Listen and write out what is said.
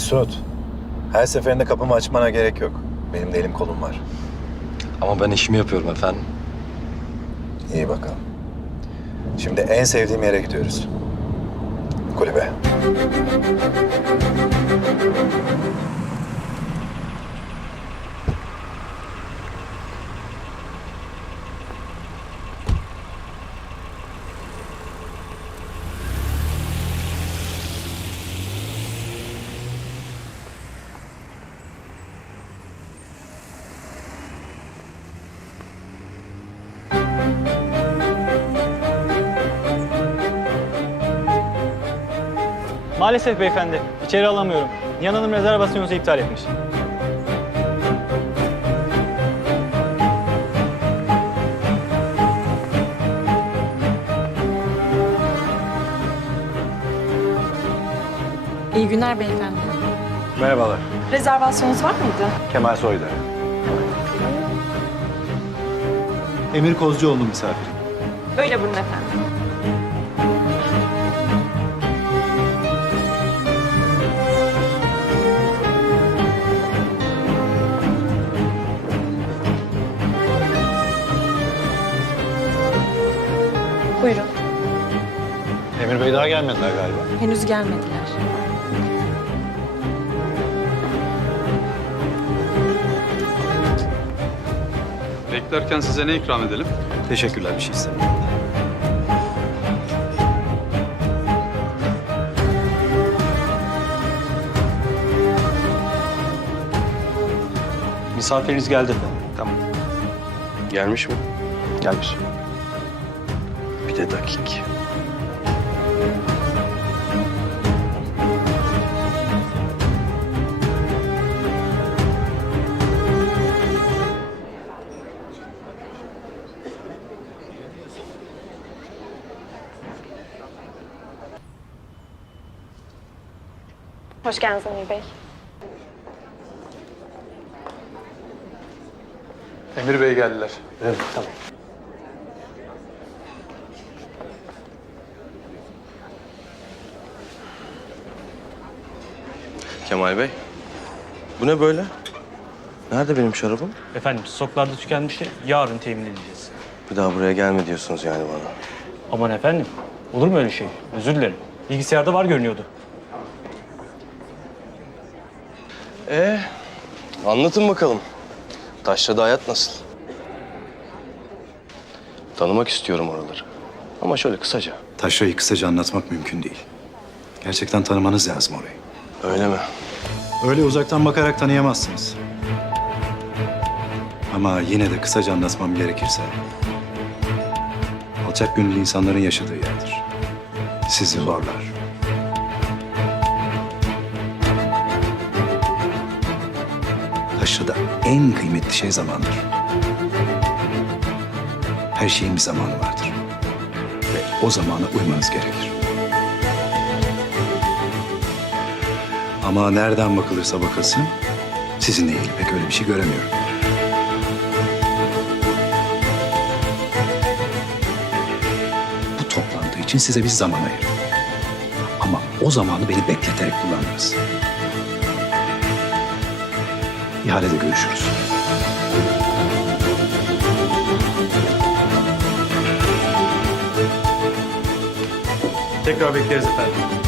Mesut, her seferinde kapımı açmana gerek yok. Benim de elim kolum var. Ama ben işimi yapıyorum efendim. İyi bakalım. Şimdi en sevdiğim yere gidiyoruz. Kulübe. Maalesef beyefendi, içeri alamıyorum. Nihan Hanım rezervasyonunuzu iptal etmiş. İyi günler beyefendi. Merhabalar. Rezervasyonunuz var mıydı? Kemal Soyda. Emir Kozcuoğlu misafir. Öyle buyurun efendim. Buyurun. Emir Bey daha gelmediler galiba. Henüz gelmediler. Beklerken size ne ikram edelim? Teşekkürler bir şey istemiyorum. Misafiriniz geldi efendim. Tamam. Gelmiş mi? Gelmiş. De dakik. Hoş geldiniz Emir Bey. Emir Bey geldiler. Evet, tamam. Kemal Bey, bu ne böyle? Nerede benim şarabım? Efendim, stoklarda tükenmişti. Yarın temin edeceğiz. Bir daha buraya gelme diyorsunuz yani bana. Aman efendim, olur mu öyle şey? Özür dilerim. Bilgisayarda var görünüyordu. Ee, anlatın bakalım. Taşra'da hayat nasıl? Tanımak istiyorum oraları. Ama şöyle kısaca. Taşra'yı kısaca anlatmak mümkün değil. Gerçekten tanımanız lazım orayı. Öyle mi? Öyle uzaktan bakarak tanıyamazsınız. Ama yine de kısaca anlatmam gerekirse... ...alçak gönüllü insanların yaşadığı yerdir. Sizi zorlar. Taşra'da en kıymetli şey zamandır. Her şeyin bir zamanı vardır. Ve o zamana uymanız gerekir. Ama nereden bakılırsa bakılsın sizinle ilgili pek öyle bir şey göremiyorum. Bu toplantı için size bir zaman ayırdım. Ama o zamanı beni bekleterek kullandınız. İhalede görüşürüz. Tekrar bekleriz efendim.